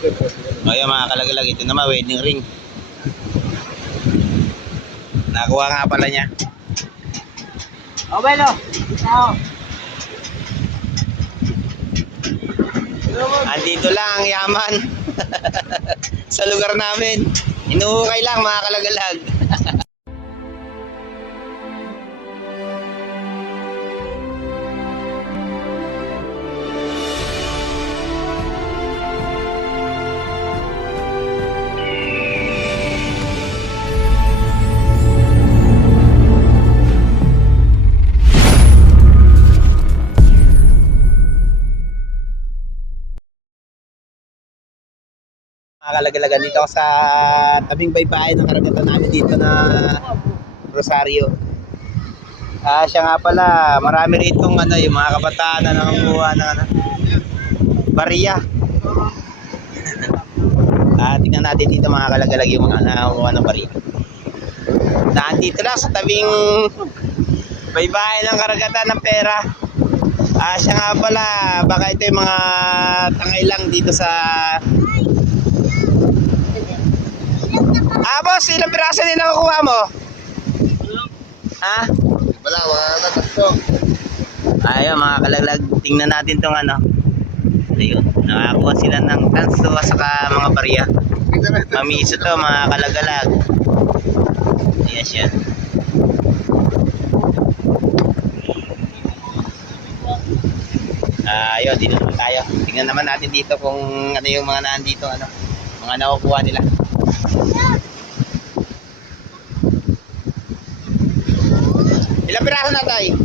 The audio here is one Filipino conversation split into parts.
Ayan mga kalagalag, ito naman wedding ring. Nakuha nga pala niya. Oh, Belo. Ikaw. Andito lang ang yaman. Sa lugar namin. Inuukay lang mga kalagalag. Mga kalagalagan, dito ako sa tabing baybayin ng karagatan namin dito na Rosario. Siya nga pala, marami rito yung mga kabataan na nangunguha ng bariya. Tingnan natin dito mga kalagalag yung mga nangunguha ng bariya. Nandito lang sa tabing baybayin ng karagatan ng pera. Siya nga pala, baka ito yung mga tangay lang dito sa... boss, ilang piraso din nakukuha mo? Ha? Wala, wala na tatlo. Ayun mga kalaglag, tingnan natin tong ayun, nakakuha sila ng tanso at saka mga barya. Mamiso to mga kalagalag. Ayan siya. Ayun, dito naman tayo. Tingnan naman natin dito kung ano yung mga nandito, mga nakukuha nila. Ilang piraso na tayo?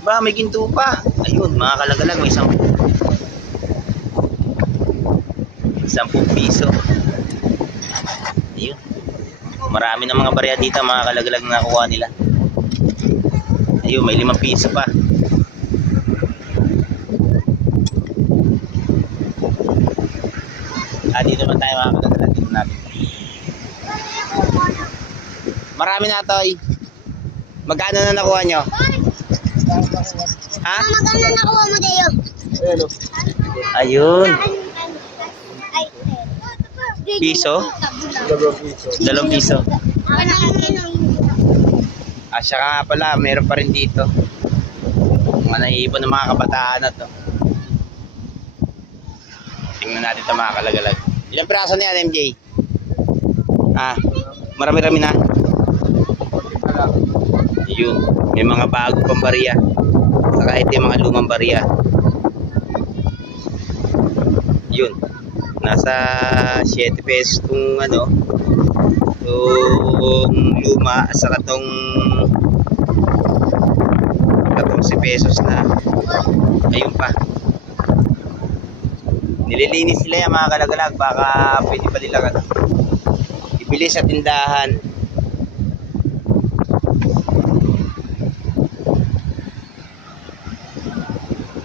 Ba, may ginto pa. Ayun, mga kalagalag, may 10 piso. Ayun. Marami na mga barya dito, mga kalagalag na nakuha nila. Ayun, may 5 piso pa. Dito naman tayo mga kalagalag. Dito natin. Marami na toy. Magkano na nakuha nyo? Ha? Magkano nakuha mo tayo? Ayun. Piso? 2 piso. Siya nga pala, meron pa rin dito. Mga naiipon ng mga kabataan na to. Tingnan natin ito mga kalagalag. Ilang piraso na yan, MJ? Marami-rami na. Yun, may mga bago pang barya. Saka ito yung mga lumang barya. Yun, nasa 7 pesos itong itong luma. Saka itong 14 pesos na. Ayun pa. Nililinis sila yan mga kalagalag. Baka pwede pa nila ibili sa tindahan.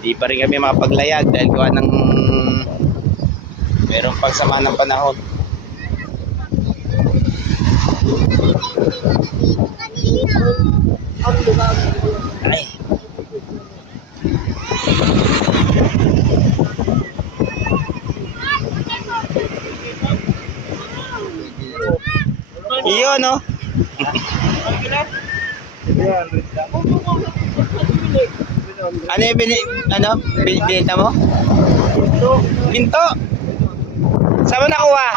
Di pa rin kami makapaglayag dahil gawa ng merong pagsama ng panahon. Ay. Iyon, no? Ano yung binita mo? Ginto? Saan mo nakuha?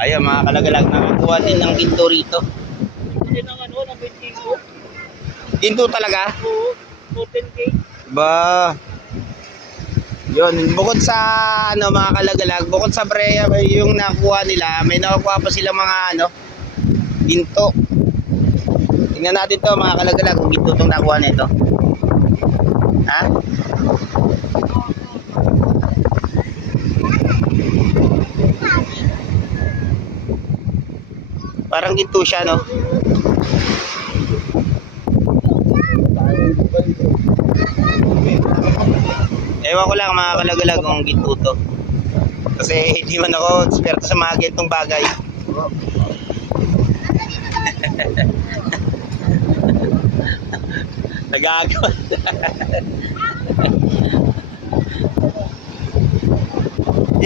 Ayun, mga kalagalag, nakakuha din ng ginto rito. Ginto talaga? Ba? Yun, bukod sa mga kalagalag, bukod sa breya yung nakuha nila, may nakuha pa sila mga ginto. Tingnan natin to mga kalagalag kung ginto itong nakuha nito. Ha? Parang ginto siya, no? Ewan ko lang mga kalagalag kung ginto to. Kasi hindi man ako eksperto sa mga gintong bagay. Nagagawa.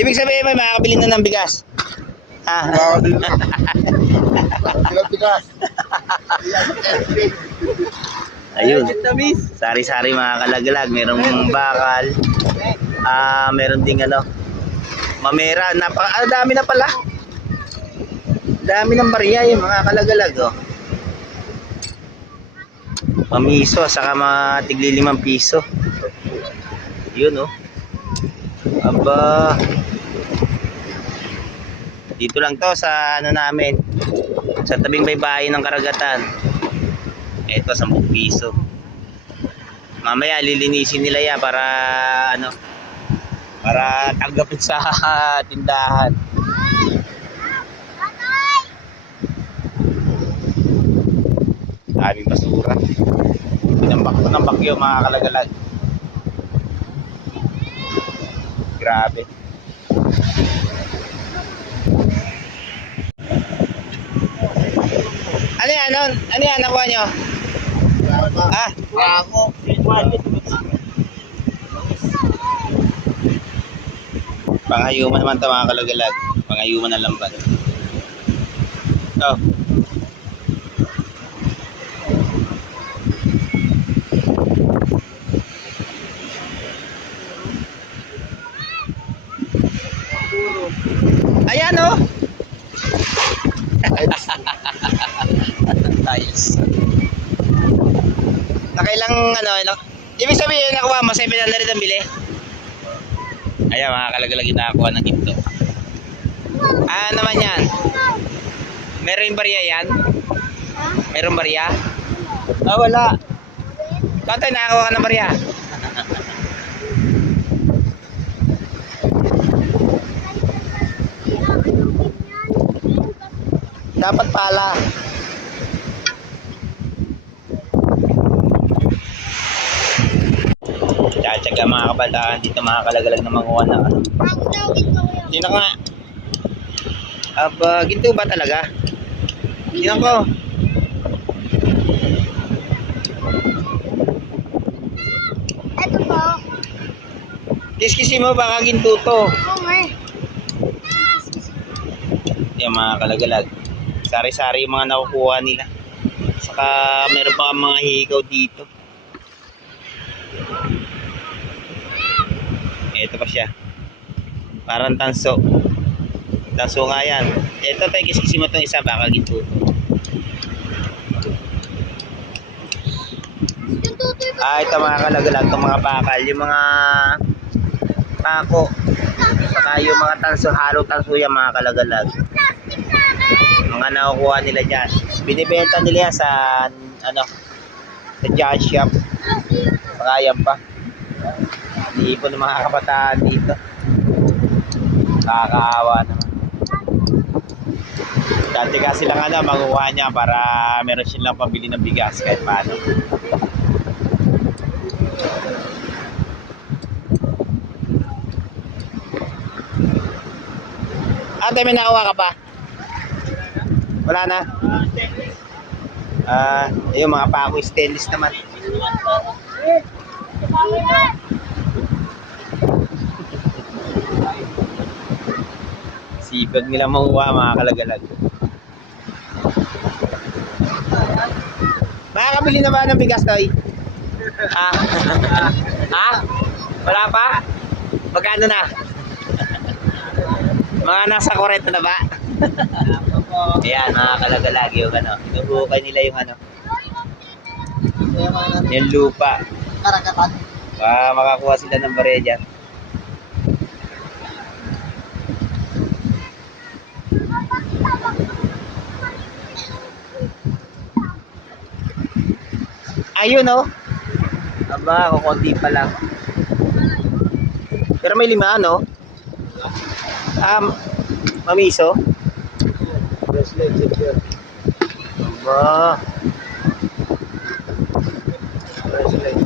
Ibig sabihin may makakabili na ng bigas. Ha? Makakabili na. Bigas. Ayun. Sari-sari mga kalagalag. Merong bakal. Meron ding ano. Mamera. Dami na pala. Dami ng barya yung mga kalagalag. Oh. Mamiso. Saka mga tigli 5 piso. Yun oh. Aba. Dito lang to sa ano namin. Sa tabing baybayin ng karagatan. Ito 10 piso. Mamaya lilinisin nila yan para ano, para tanggapin sa tindahan. Daming basura. Pinambak to ng bagyo mga kalagalag. Grabe. Ano yan? Ano yan? Nakuha nyo? Ako. Panghayuman naman ito mga kalagalag. Panghayuman ng lambat. Oh. Ayan oh. Tiles. Nakailang ano, ibig sabihin nakuha mo 700 ang bili. Ayan mga kalagalag nakakuha ng ginto. Naman yan. Meron barya yan? Meron barya? Wala. Tatay nakakuha ka ng barya. Dapat pala. Tsatsaga mga kabataan dito mga kalagalag na manguha na ano. Sino nga? Ginto ba talaga? Sino ko? Ito po. Kiskisi mo baka ginto to. Oo nga. Yan mga kalagalag. Sari-sari yung mga nakukuha nila. Saka meron pa mga hikaw dito. Ito pa siya. Parang tanso. Tanso nga yan. Ito tayo kiskisi mo itong isa baka ginto. Ito mga kalagalag. Itong mga bakal. Yung mga pako. Saka yung mga tanso. Halo tanso yan mga kalagalag. Mga nakukuha nila dyan. Binibenta nila yan sa ano, sa judge shop. Saka yan pa. Iipon ng mga kabataan dito. Kakaawa naman. Dati kasi lang ano, makukuha niya para meron silang pambili ng bigas kahit paano. Ate, may nakuha ka pa? Wala na? Ayun mga pako stainless naman. Sipag nila makuha mga kalagalag. Makakabili na ba ng bigas tayo? Ha? Wala pa? Magkano na? Mga nasa 40 na ba? Ayan mga kalagalag yung ano, inuhukay nila yung ano, yung lupa. Karagatan. Makakuha sila ng barya dyan. Ayun oh. Aba, kukunti pa lang. Pero may 5 ano? Mamiso. Bracelet, check. Aba. Bracelet.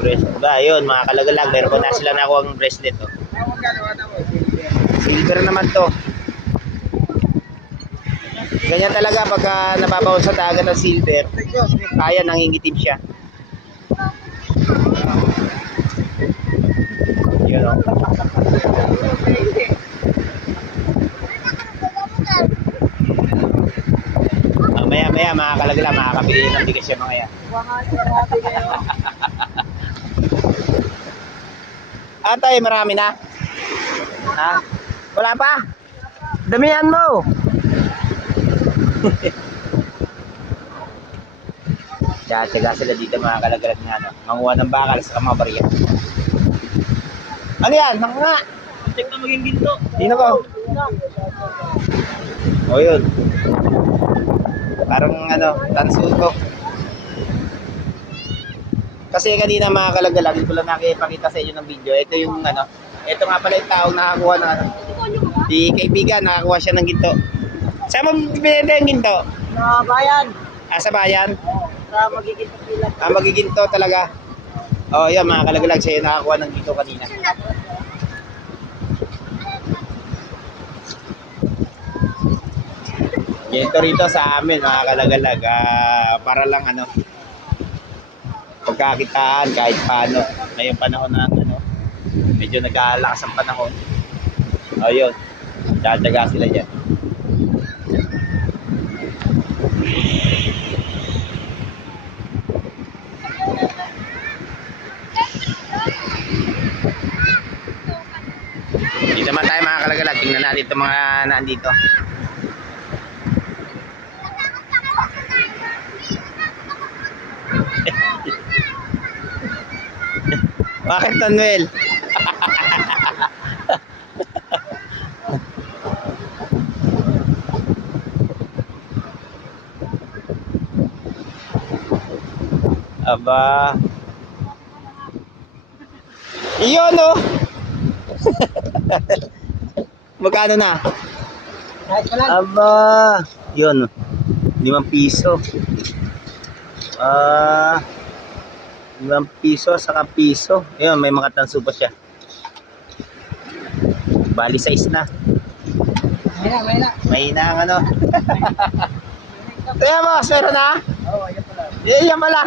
Bracelet ba? Ayun, mga kalagalag. Meron ko na sila nakuha ng bracelet oh. Silver naman to. Ganyan talaga pagka nababaw sa dagat ng silver. Kaya nangingitim siya. Yun o. Maya mga kalagala, makakabili ng bigas yung mga yan. Atay, marami na. Ha? Wala pa? Damihan mo. Tiyaga sila dito mga kalagalag nga, no? Manguha ng bakal sa mga barya. Ano yan? Naku nga. Check na maging ginto. Dino ko. O yun. Parang ano, tansuto. Kasi kanina mga kalagalag, hindi ko lang nakipakita sa inyo ng video. Ito yung ano, ito nga pala yung taong nakakuha ng ano. Di kaibigan, nakakuha siya ng ginto. Saan mo binenta yung ginto? Sa bayan. Ah, sa bayan? Sa magiging pila. Ah, magiginto talaga. Oh, yan mga kalagalag, siya yung nakakuha ng ginto kanina. Ginto rito sa amin mga kalagalag, para lang ano, pagkakitaan kahit paano. Ngayong panahon na ano, medyo nag-aalakas ang panahon. Oh, yun. Tiyatsaga sila dyan. Dito naman tayo mga kalagalag. Tingnan natin itong mga naandito. Bakit, Tanuel? Aba. Iyon, no? Magkano na? Kahit pa lang. Aba. Yun. 5 piso. 5 piso saka piso. Ayun, may mga tanso pa siya. Bali 6 na. Mahina. Mahina ang ano. Kaya mo, meron na? Oo, ayan pala. Yan pala.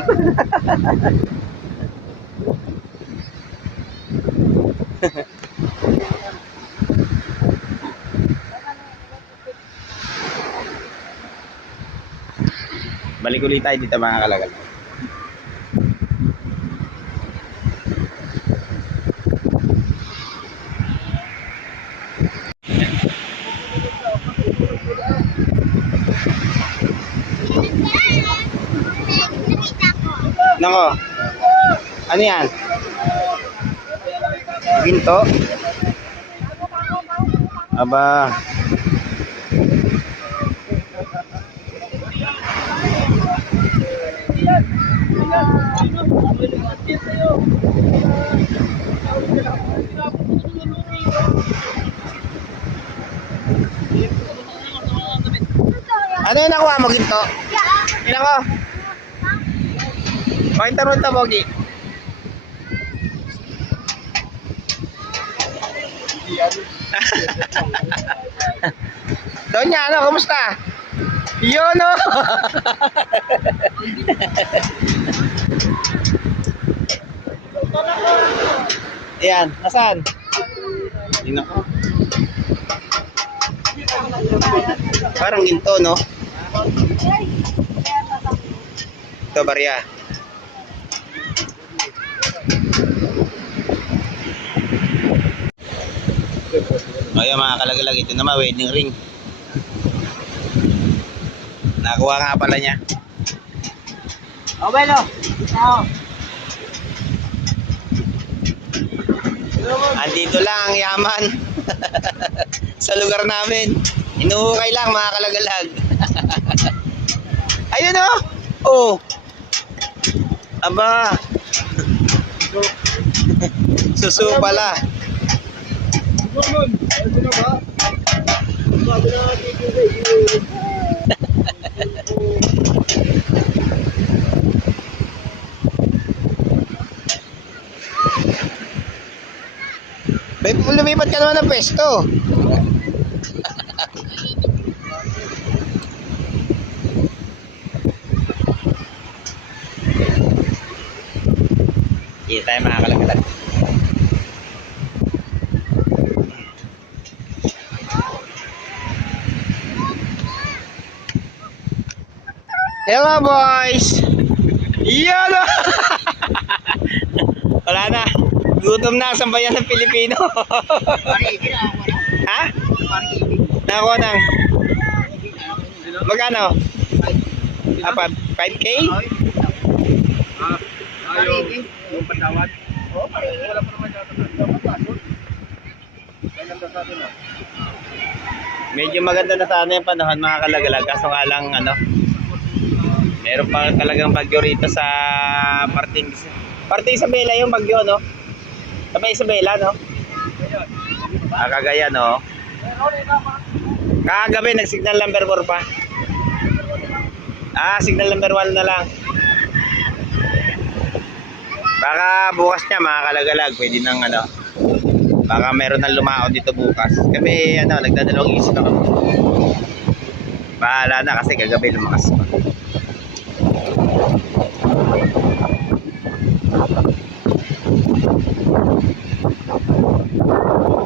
Balik ulit tayo dito mga kalagal. Nako. Ano yan? Ginto? Aba. Ano yung nakuha mo, ginto? Yun ako. Pakita mo ito, Bogi. Donya, ano, kumusta? Yun, no? Ayan, nasaan? Tingnan ko. Parang ginto, no? Ito, barya. Ayan mga kalagalag, ito naman wedding ring. Nakuha nga pala niya. Oh, Belo. Ikaw. Andito lang ang yaman. Sa lugar namin. Inuhukay lang mga kalagalag. Ayun o. Oh. Aba. Susu pala. May lumipat ka naman ng pwesto. Hindi tayo makakalaglag. Hello boys! Yan o! Wala na. Gutom na ang sambayan ng Pilipino. Ha? Nako nang. Magkano? 5K? Yung patawad. Oo, wala pa naman dapat. Medyo maganda na sana yung panahon mga kalagalag. Kaso nga lang ano, meron pa talagang bagyo rito sa Parting Isabela yung bagyo, no? Sa may Isabela, no? Cagayan, no? Kagabi, nag-signal number 4 pa. Signal number 1 na lang. Baka bukas niya mga kalagalag, pwede nang ano. Baka meron nang lumao dito bukas. Kami, ano, nagdadalawang isip na kami. Bahala na kasi kagabi lumakas pa.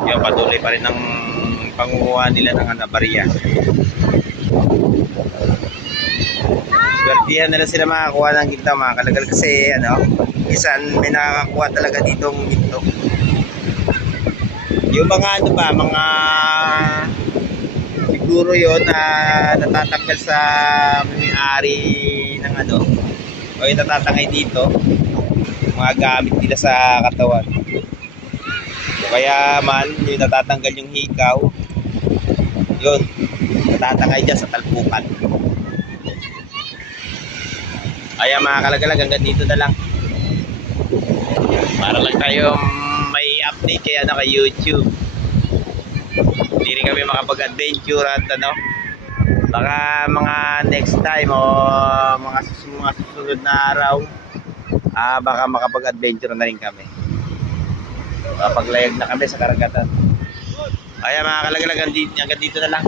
Yung patuloy pa rin ang panguha nila ng bariya. Swertihan nila sila makakuha ng ginto mga kalagal kasi ano, isan may nakakakuha talaga ditong ginto. Yung mga ano ba, mga siguro yon na natatanggal sa may-ari ng ano, o yung natatangay dito, mga gamit nila sa katawan. Kaya man, yung natatanggal yung hikaw, yun, natatangay dyan sa talpukan. Kaya mga kalagalag, hanggang dito na lang. Para lang tayo may update kaya na kay YouTube. Hindi rin kami makapag-adventure at ano, baka mga next time o mga susunod na araw, baka makapag-adventure na rin kami. Kapaglayag na kami sa karagatan. Kaya mga kalagalag, hanggang dito na lang.